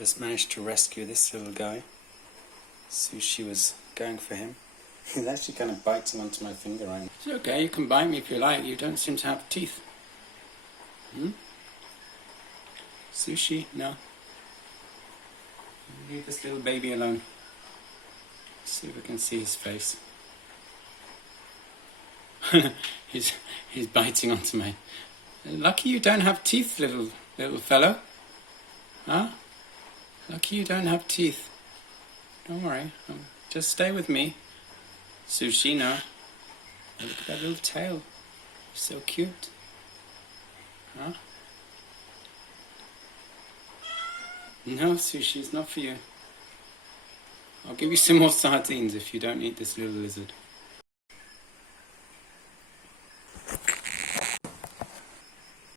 Just managed to rescue this little guy. Sushi was going for him. He's actually kind of biting onto my finger right now. It's okay, you can bite me if you like. You don't seem to have teeth. Sushi, no. Leave this little baby alone. See if we can see his face. he's biting onto me. Lucky you don't have teeth, little fellow. Huh? Lucky you don't have teeth. Don't worry. Just stay with me. Sushi, no. Look at that little tail. So cute. Huh? No, Sushi, it's not for you. I'll give you some more sardines if you don't eat this little lizard.